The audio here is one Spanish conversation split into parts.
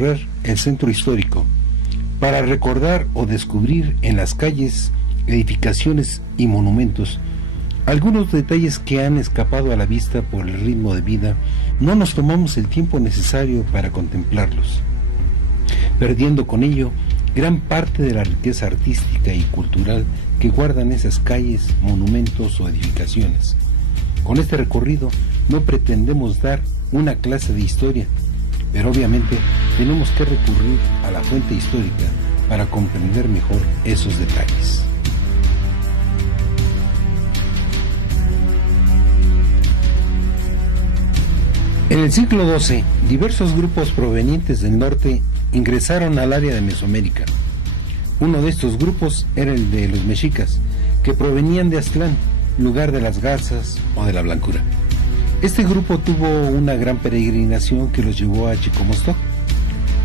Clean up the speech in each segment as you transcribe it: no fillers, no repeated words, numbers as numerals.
recorrer el centro histórico, para recordar o descubrir en las calles, edificaciones y monumentos algunos detalles que han escapado a la vista por el ritmo de vida. No nos tomamos el tiempo necesario para contemplarlos, perdiendo con ello gran parte de la riqueza artística y cultural que guardan esas calles, monumentos o edificaciones. Con este recorrido no pretendemos dar una clase de historia, pero obviamente tenemos que recurrir a la fuente histórica para comprender mejor esos detalles. En el siglo XII, diversos grupos provenientes del norte ingresaron al área de Mesoamérica. Uno de estos grupos era el de los mexicas, que provenían de Aztlán, lugar de las garzas o de la blancura. Este grupo tuvo una gran peregrinación que los llevó a Chicomostoc,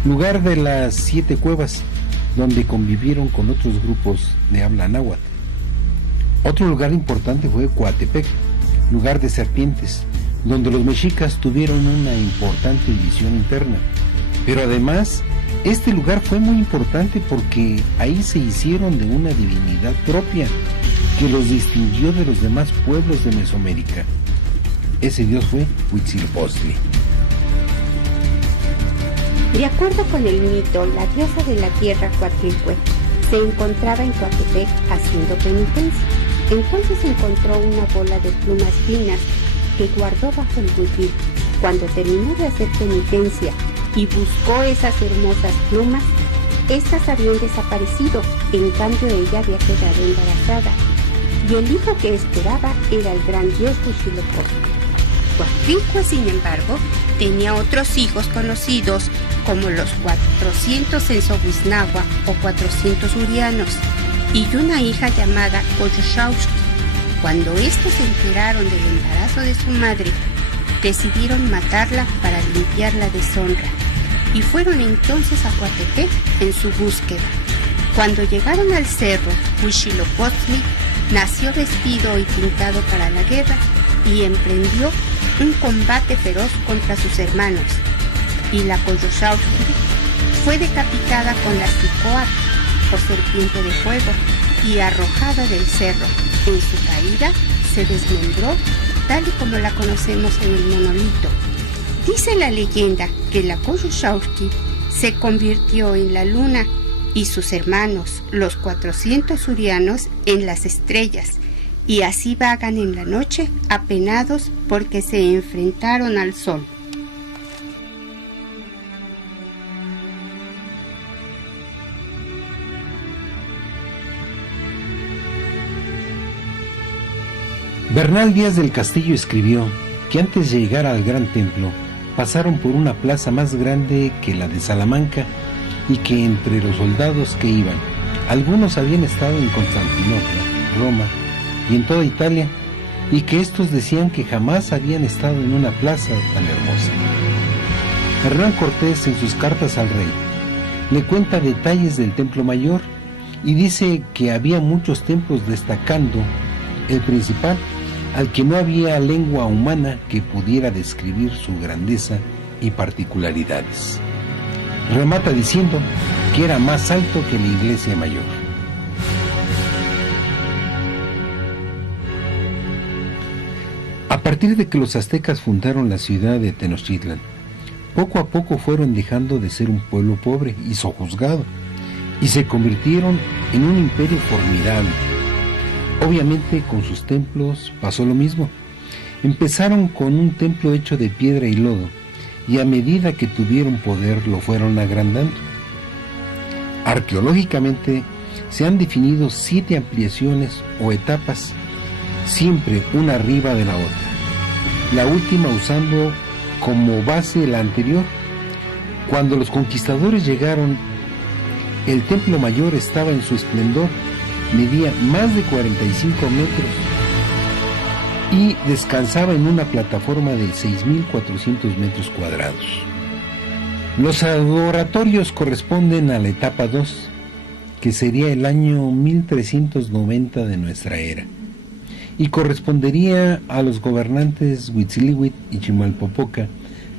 lugar de las 7 cuevas, donde convivieron con otros grupos de habla náhuatl. Otro lugar importante fue Coatepec, lugar de serpientes, donde los mexicas tuvieron una importante división interna. Pero además, este lugar fue muy importante porque ahí se hicieron de una divinidad propia que los distinguió de los demás pueblos de Mesoamérica. Ese dios fue Huitzilopochtli. De acuerdo con el mito, la diosa de la tierra Coatlicue se encontraba en Coatepec haciendo penitencia. Entonces encontró una bola de plumas finas que guardó bajo el huipil. Cuando terminó de hacer penitencia y buscó esas hermosas plumas, estas habían desaparecido. En cambio, ella había quedado embarazada, y el hijo que esperaba era el gran dios Huitzilopochtli. Coatlicue, sin embargo, tenía otros hijos conocidos como los 400 Ensohuiznahua o 400 Urianos, y una hija llamada Coyolxauhqui. Cuando estos se enteraron del embarazo de su madre, decidieron matarla para limpiar la deshonra, y fueron entonces a Coatepec en su búsqueda. Cuando llegaron al cerro, Huitzilopochtli nació vestido y pintado para la guerra y emprendió un combate feroz contra sus hermanos, y la Coyolxauhqui fue decapitada con la Cicoatl, o serpiente de fuego, y arrojada del cerro. En su caída se desmembró tal y como la conocemos en el monolito. Dice la leyenda que la Coyolxauhqui se convirtió en la luna y sus hermanos, los 400 Urianos, en las estrellas, y así vagan en la noche apenados porque se enfrentaron al sol. Bernal Díaz del Castillo escribió que antes de llegar al gran templo pasaron por una plaza más grande que la de Salamanca, y que entre los soldados que iban, algunos habían estado en Constantinopla, Roma y en toda Italia, y que estos decían que jamás habían estado en una plaza tan hermosa. Hernán Cortés, en sus cartas al rey, le cuenta detalles del Templo Mayor y dice que había muchos templos, destacando el principal, al que no había lengua humana que pudiera describir su grandeza y particularidades. Remata diciendo que era más alto que la iglesia mayor. A partir de que los aztecas fundaron la ciudad de Tenochtitlan, poco a poco fueron dejando de ser un pueblo pobre y sojuzgado, y se convirtieron en un imperio formidable. Obviamente con sus templos pasó lo mismo. Empezaron con un templo hecho de piedra y lodo, y a medida que tuvieron poder lo fueron agrandando. Arqueológicamente se han definido 7 ampliaciones o etapas, siempre una arriba de la otra, la última usando como base la anterior. Cuando los conquistadores llegaron, el Templo Mayor estaba en su esplendor, medía más de 45 metros y descansaba en una plataforma de 6.400 metros cuadrados. Los adoratorios corresponden a la etapa 2, que sería el año 1390 de nuestra era, y correspondería a los gobernantes Huitzilihuitl y Chimalpopoca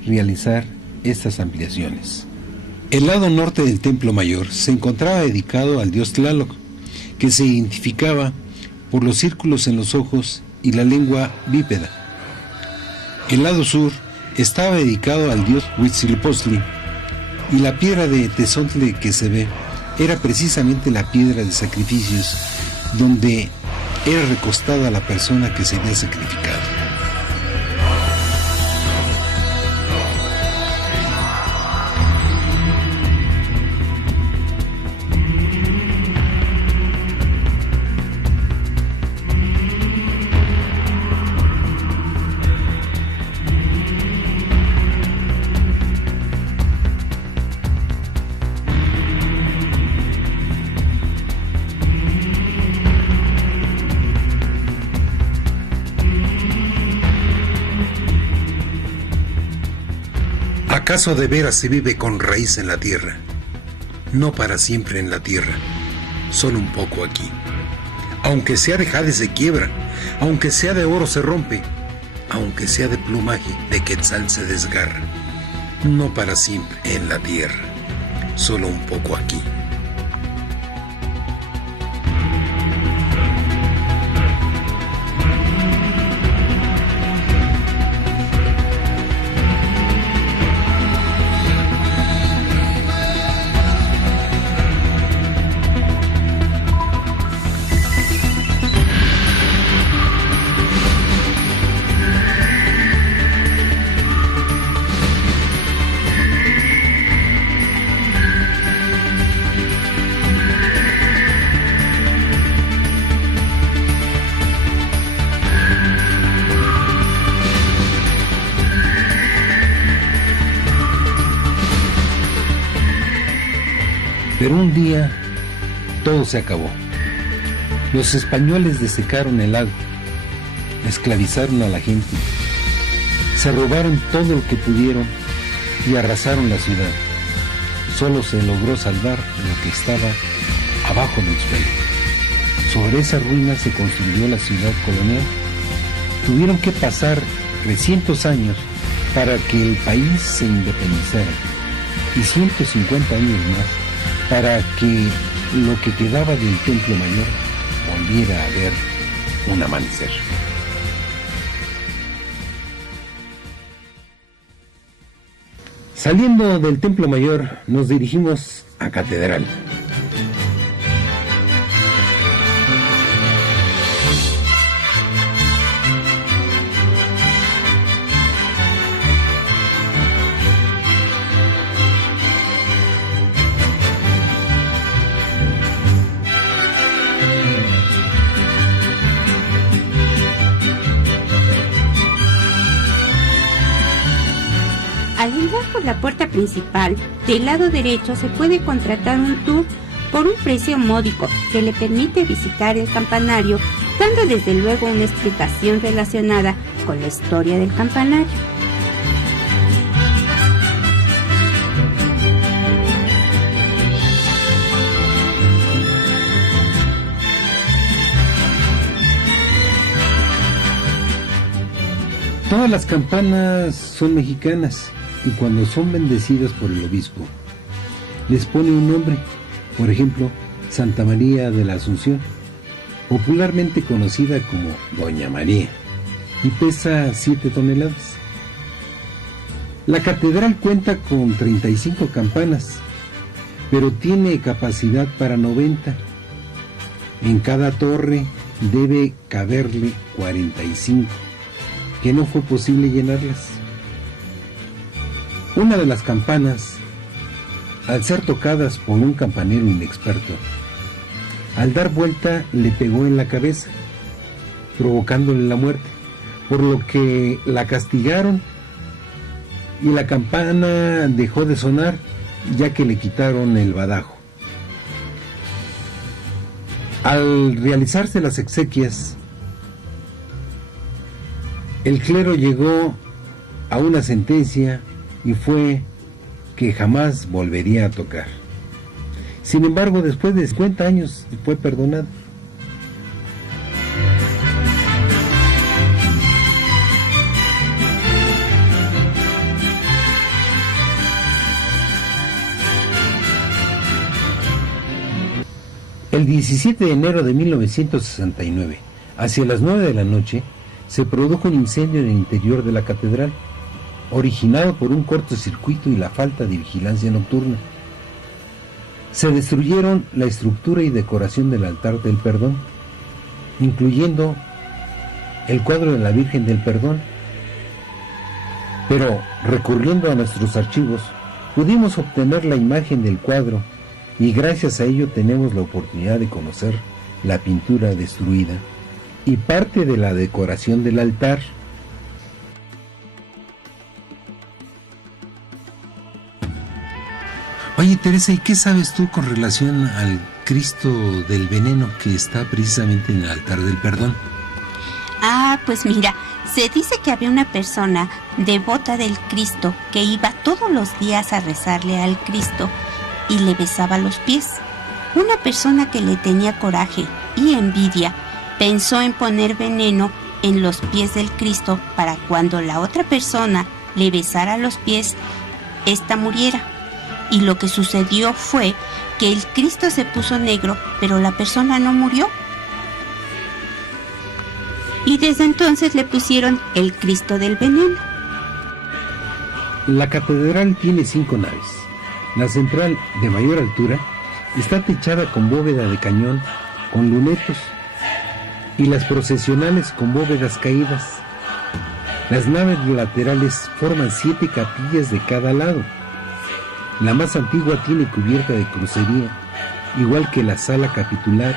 realizar estas ampliaciones. El lado norte del Templo Mayor se encontraba dedicado al dios Tlaloc, que se identificaba por los círculos en los ojos y la lengua bípeda. El lado sur estaba dedicado al dios Huitzilopochtli, y la piedra de Tezontle que se ve era precisamente la piedra de sacrificios donde era recostada la persona que sería sacrificada. ¿Acaso de veras se vive con raíz en la tierra? No para siempre en la tierra, solo un poco aquí. Aunque sea de jade se quiebra, aunque sea de oro se rompe, aunque sea de plumaje de quetzal se desgarra. No para siempre en la tierra, solo un poco aquí. Pero un día todo se acabó. Los españoles desecaron el lago, esclavizaron a la gente, se robaron todo lo que pudieron y arrasaron la ciudad. Solo se logró salvar lo que estaba abajo del suelo. Sobre esas ruinas se construyó la ciudad colonial. Tuvieron que pasar 300 años para que el país se independizara y 150 años más para que lo que quedaba del Templo Mayor volviera a ver un amanecer. Saliendo del Templo Mayor, nos dirigimos a Catedral. Al entrar por la puerta principal, del lado derecho se puede contratar un tour por un precio módico que le permite visitar el campanario, dando desde luego una explicación relacionada con la historia del campanario. Todas las campanas son mexicanas y cuando son bendecidas por el obispo, les pone un nombre, por ejemplo, Santa María de la Asunción, popularmente conocida como Doña María, y pesa 7 toneladas. La catedral cuenta con 35 campanas, pero tiene capacidad para 90. En cada torre debe caberle 45, que no fue posible llenarlas. Una de las campanas, al ser tocadas por un campanero inexperto, al dar vuelta le pegó en la cabeza, provocándole la muerte, por lo que la castigaron y la campana dejó de sonar, ya que le quitaron el badajo. Al realizarse las exequias, el clero llegó a una sentencia y fue que jamás volvería a tocar. Sin embargo, después de 50 años fue perdonado. El 17 de enero de 1969, hacia las 9 de la noche, se produjo un incendio en el interior de la catedral, originado por un cortocircuito y la falta de vigilancia nocturna. Se destruyeron la estructura y decoración del altar del perdón, incluyendo el cuadro de la Virgen del Perdón. Pero, recurriendo a nuestros archivos, pudimos obtener la imagen del cuadro y gracias a ello tenemos la oportunidad de conocer la pintura destruida y parte de la decoración del altar. Oye, Teresa, ¿y qué sabes tú con relación al Cristo del Veneno que está precisamente en el altar del perdón? Pues mira, se dice que había una persona devota del Cristo que iba todos los días a rezarle al Cristo y le besaba los pies. Una persona que le tenía coraje y envidia pensó en poner veneno en los pies del Cristo para cuando la otra persona le besara los pies, ésta muriera. Y lo que sucedió fue que el Cristo se puso negro, pero la persona no murió. Y desde entonces le pusieron el Cristo del Veneno. La catedral tiene 5 naves. La central, de mayor altura, está techada con bóveda de cañón, con lunetos, y las procesionales con bóvedas caídas. Las naves laterales forman 7 capillas de cada lado. La más antigua tiene cubierta de crucería, igual que la sala capitular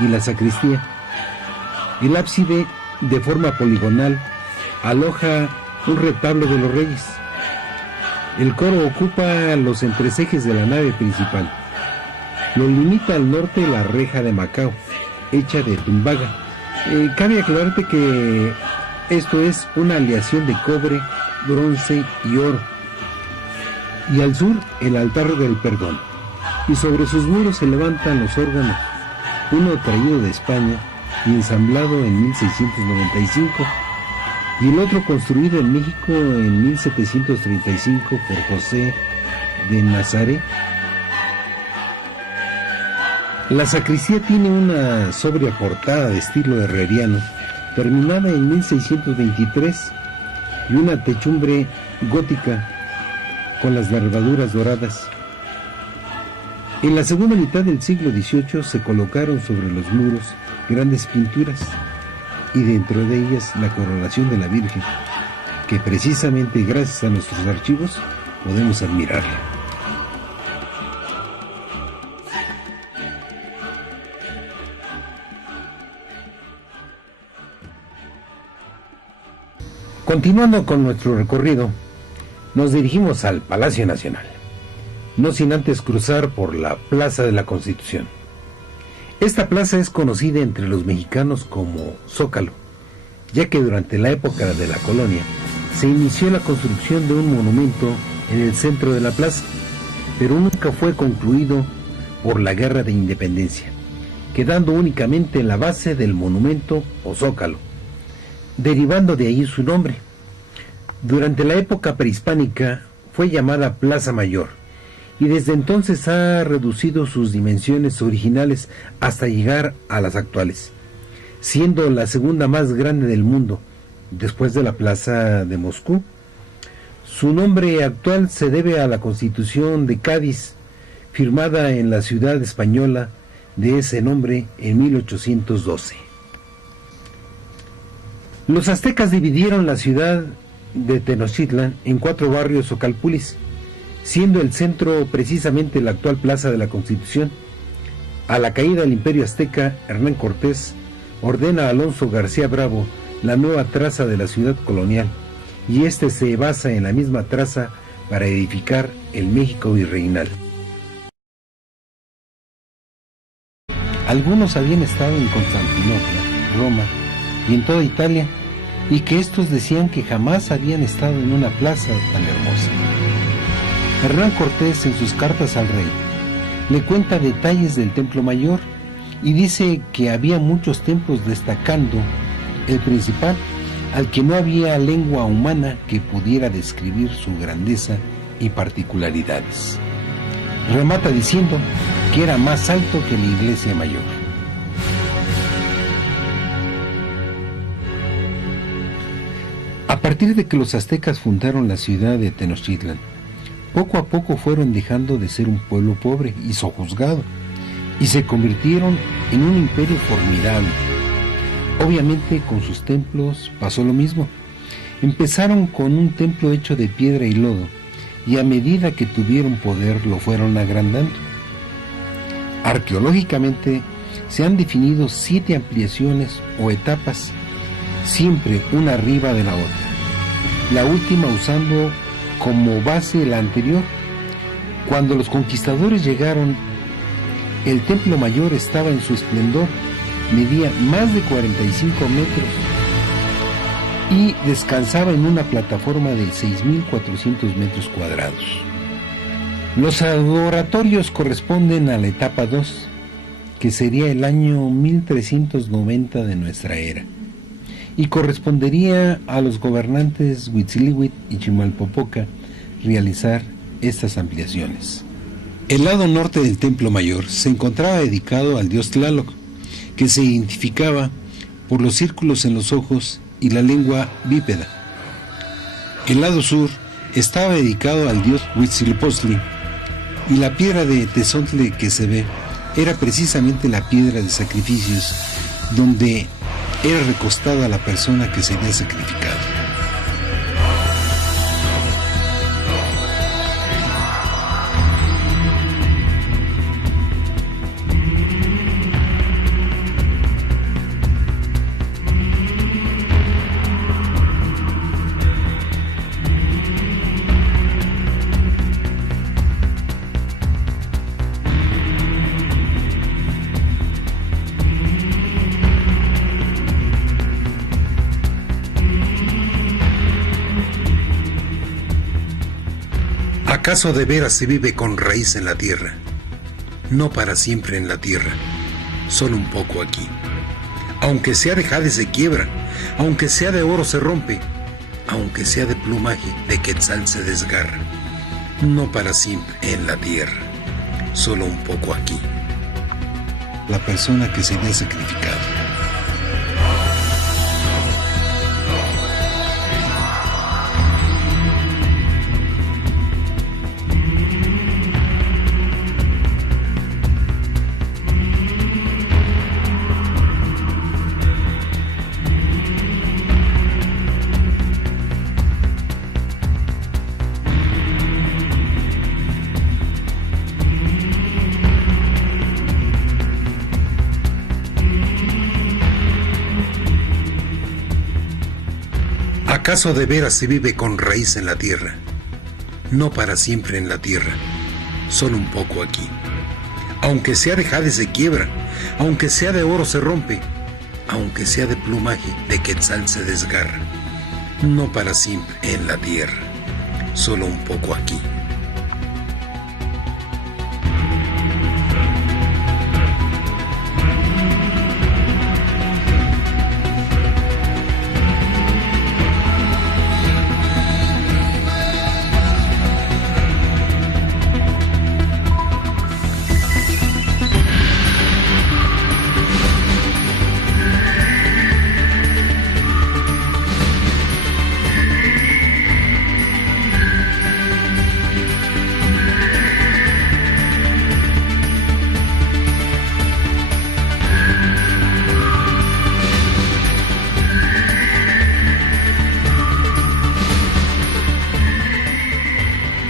y la sacristía. El ábside, de forma poligonal, aloja un retablo de los reyes. El coro ocupa los entrecejes de la nave principal. Lo limita al norte la reja de Macao, hecha de tumbaga. Cabe aclararte que esto es una aleación de cobre, bronce y oro. Y al sur, el altar del perdón. Y sobre sus muros se levantan los órganos, uno traído de España y ensamblado en 1695, y el otro construido en México en 1735 por José de Nazaret. La sacristía tiene una sobria portada de estilo herreriano, terminada en 1623, y una techumbre gótica con las nervaduras doradas. En la segunda mitad del siglo XVIII se colocaron sobre los muros grandes pinturas, y dentro de ellas la coronación de la Virgen, que precisamente gracias a nuestros archivos podemos admirarla. Continuando con nuestro recorrido, nos dirigimos al Palacio Nacional, no sin antes cruzar por la Plaza de la Constitución. Esta plaza es conocida entre los mexicanos como Zócalo, ya que durante la época de la colonia se inició la construcción de un monumento en el centro de la plaza, pero nunca fue concluido por la Guerra de Independencia, quedando únicamente en la base del monumento o Zócalo, derivando de ahí su nombre. Durante la época prehispánica fue llamada Plaza Mayor, y desde entonces ha reducido sus dimensiones originales hasta llegar a las actuales, siendo la segunda más grande del mundo, después de la Plaza de Moscú. Su nombre actual se debe a la Constitución de Cádiz, firmada en la ciudad española de ese nombre en 1812. Los aztecas dividieron la ciudad de Tenochtitlan en 4 barrios o calpulis, siendo el centro precisamente la actual Plaza de la Constitución. A la caída del Imperio Azteca, Hernán Cortés ordena a Alonso García Bravo la nueva traza de la ciudad colonial, y este se basa en la misma traza para edificar el México virreinal. Algunos habían estado en Constantinopla, Roma y en toda Italia, y que estos decían que jamás habían estado en una plaza tan hermosa. Hernán Cortés, en sus cartas al rey, le cuenta detalles del Templo Mayor y dice que había muchos templos, destacando el principal, al que no había lengua humana que pudiera describir su grandeza y particularidades. Remata diciendo que era más alto que la iglesia mayor. A partir de que los aztecas fundaron la ciudad de Tenochtitlan, poco a poco fueron dejando de ser un pueblo pobre y sojuzgado, y se convirtieron en un imperio formidable. Obviamente con sus templos pasó lo mismo. Empezaron con un templo hecho de piedra y lodo, y a medida que tuvieron poder lo fueron agrandando. Arqueológicamente se han definido 7 ampliaciones o etapas, siempre una arriba de la otra, la última usando como base la anterior. Cuando los conquistadores llegaron, el templo mayor estaba en su esplendor, medía más de 45 metros y descansaba en una plataforma de 6.400 metros cuadrados. Los adoratorios corresponden a la etapa 2, que sería el año 1390 de nuestra era, y correspondería a los gobernantes Huitzilihuitl y Chimalpopoca realizar estas ampliaciones. El lado norte del templo mayor se encontraba dedicado al dios Tlaloc, que se identificaba por los círculos en los ojos y la lengua bípeda. El lado sur estaba dedicado al dios Huitzilopochtli, y la piedra de Tezontle que se ve era precisamente la piedra de sacrificios, donde era recostada la persona que sería sacrificada. ¿Acaso de veras se vive con raíz en la tierra? No para siempre en la tierra, solo un poco aquí. Aunque sea de jade se quiebra, aunque sea de oro se rompe, aunque sea de plumaje de quetzal se desgarra. No para siempre en la tierra, solo un poco aquí. La persona que sería sacrificada. ¿Acaso de veras se vive con raíz en la tierra? No para siempre en la tierra, solo un poco aquí. Aunque sea de jade se quiebra, aunque sea de oro se rompe, aunque sea de plumaje de quetzal se desgarra. No para siempre en la tierra, solo un poco aquí.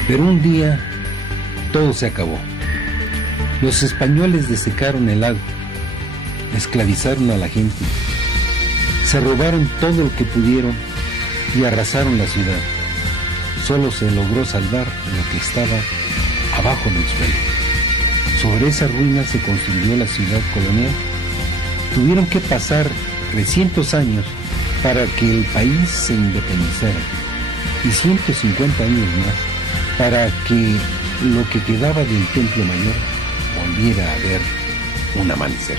Pero un día todo se acabó. Los españoles desecaron el agua, esclavizaron a la gente, se robaron todo lo que pudieron y arrasaron la ciudad. Solo se logró salvar lo que estaba abajo del suelo. Sobre esas ruinas se construyó la ciudad colonial. Tuvieron que pasar 300 años para que el país se independizara y 150 años más para que lo que quedaba del templo mayor volviera a ver un amanecer.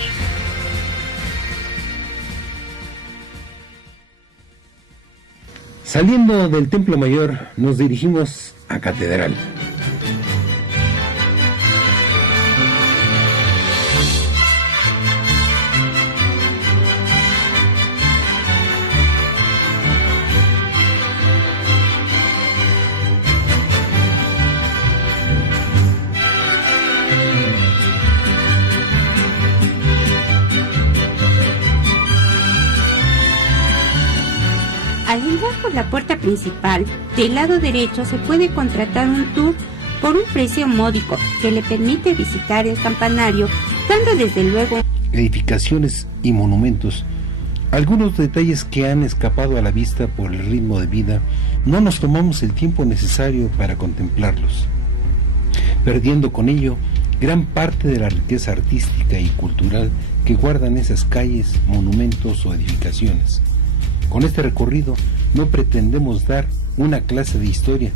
Saliendo del templo mayor, nos dirigimos a Catedral. por la puerta principal, del lado derecho se puede contratar un tour por un precio módico que le permite visitar el campanario, dando desde luego edificaciones y monumentos. Algunos detalles que han escapado a la vista por el ritmo de vida, no nos tomamos el tiempo necesario para contemplarlos, perdiendo con ello gran parte de la riqueza artística y cultural que guardan esas calles, monumentos o edificaciones. Con este recorrido no pretendemos dar una clase de historia,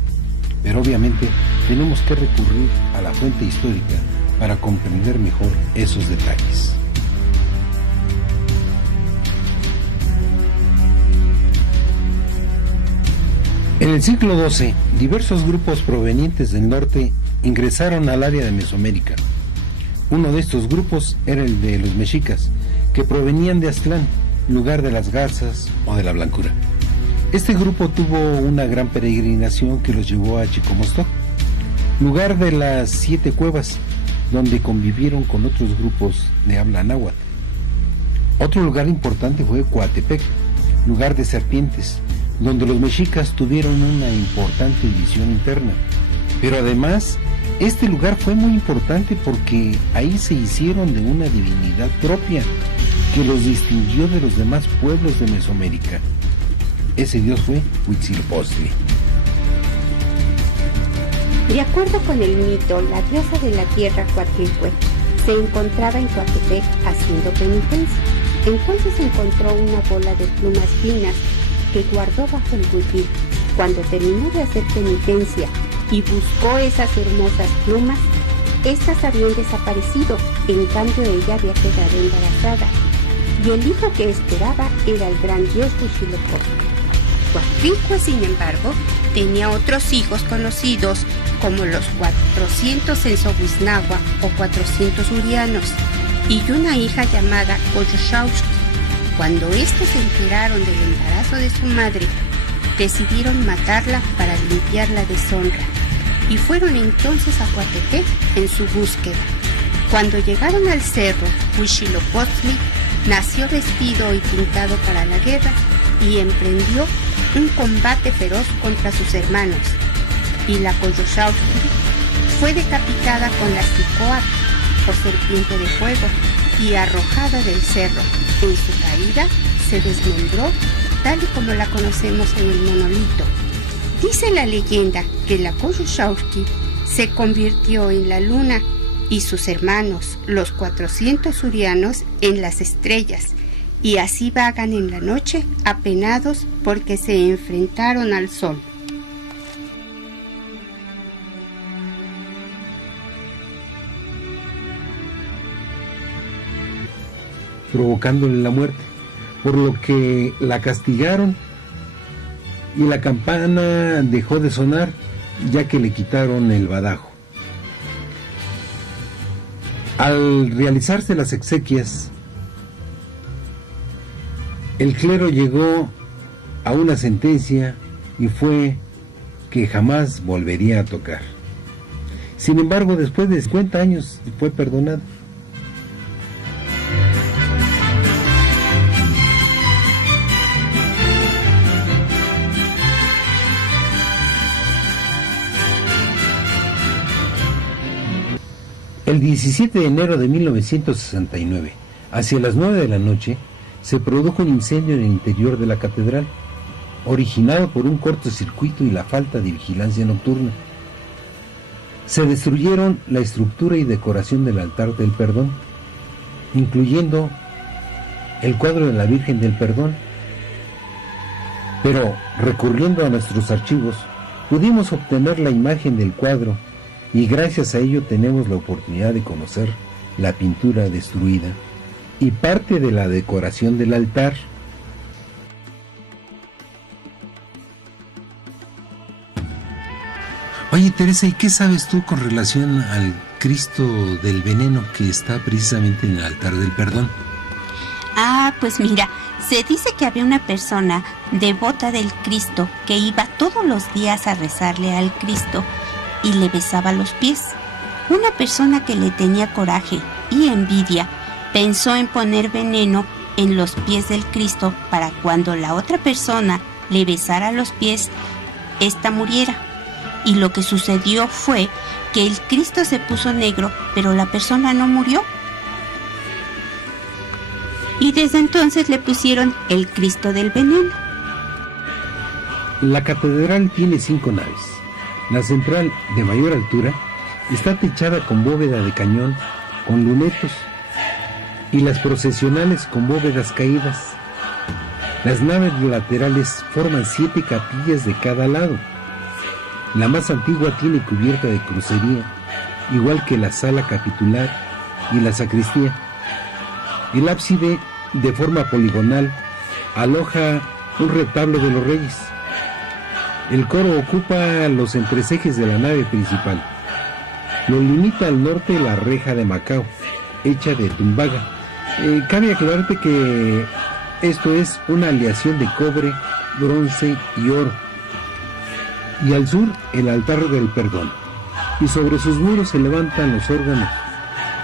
pero obviamente tenemos que recurrir a la fuente histórica para comprender mejor esos detalles. En el siglo XII, diversos grupos provenientes del norte ingresaron al área de Mesoamérica. Uno de estos grupos era el de los mexicas, que provenían de Aztlán, lugar de las garzas o de la blancura. Este grupo tuvo una gran peregrinación que los llevó a Chicomostoc, lugar de las 7 cuevas, donde convivieron con otros grupos de habla náhuatl. Otro lugar importante fue Coatepec, lugar de serpientes, donde los mexicas tuvieron una importante división interna. Pero además, este lugar fue muy importante porque ahí se hicieron de una divinidad propia que los distinguió de los demás pueblos de Mesoamérica. Ese dios fue Huitzilopochtli. De acuerdo con el mito, la diosa de la tierra Coatlicue se encontraba en Coatepec haciendo penitencia. Entonces encontró una bola de plumas finas que guardó bajo el huipil. Cuando terminó de hacer penitencia y buscó esas hermosas plumas, estas habían desaparecido. En cambio, ella había quedado embarazada, y el hijo que esperaba era el gran dios Huitzilopochtli. Coatlicue, sin embargo, tenía otros hijos conocidos como los 400 Ensohuiznahua o 400 Urianos, y una hija llamada Coyolxauhqui. Cuando estos se enteraron del embarazo de su madre, decidieron matarla para limpiar la deshonra, y fueron entonces a Coatepec en su búsqueda. Cuando llegaron al cerro, Huitzilopochtli nació vestido y pintado para la guerra y emprendió un combate feroz contra sus hermanos, y la Coyolxauhqui fue decapitada con la Xicoatl, o serpiente de fuego, y arrojada del cerro. En su caída se desmembró tal y como la conocemos en el monolito. Dice la leyenda que la Coyolxauhqui se convirtió en la luna y sus hermanos, los 400 Urianos, en las estrellas, y así vagan en la noche apenados porque se enfrentaron al sol. Provocándole la muerte, por lo que la castigaron y la campana dejó de sonar, ya que le quitaron el badajo. Al realizarse las exequias, el clero llegó a una sentencia y fue que jamás volvería a tocar. Sin embargo, después de 50 años fue perdonado. El 17 de enero de 1969, hacia las 9 de la noche, se produjo un incendio en el interior de la catedral, originado por un cortocircuito y la falta de vigilancia nocturna. Se destruyeron la estructura y decoración del altar del perdón, incluyendo el cuadro de la Virgen del Perdón. Pero, recurriendo a nuestros archivos, pudimos obtener la imagen del cuadro, y gracias a ello tenemos la oportunidad de conocer la pintura destruida y parte de la decoración del altar. Oye, Teresa, ¿y qué sabes tú con relación al Cristo del Veneno que está precisamente en el altar del perdón? Pues mira, se dice que había una persona devota del Cristo que iba todos los días a rezarle al Cristo y le besaba los pies. Una persona que le tenía coraje y envidia pensó en poner veneno en los pies del Cristo para cuando la otra persona le besara los pies, ésta muriera. Y lo que sucedió fue que el Cristo se puso negro, pero la persona no murió. Y desde entonces le pusieron el Cristo del veneno. La catedral tiene 5 naves. La central, de mayor altura, está techada con bóveda de cañón, con lunetos, y las procesionales con bóvedas caídas. Las naves laterales forman 7 capillas de cada lado. La más antigua tiene cubierta de crucería, igual que la sala capitular y la sacristía. El ábside, de forma poligonal, aloja un retablo de los reyes. El coro ocupa los entrecejes de la nave principal. Lo limita al norte la reja de Macao, hecha de tumbaga. Cabe aclararte que esto es una aleación de cobre, bronce y oro. Y al sur, el altar del perdón. Y sobre sus muros se levantan los órganos,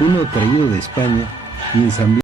uno traído de España y ensamblado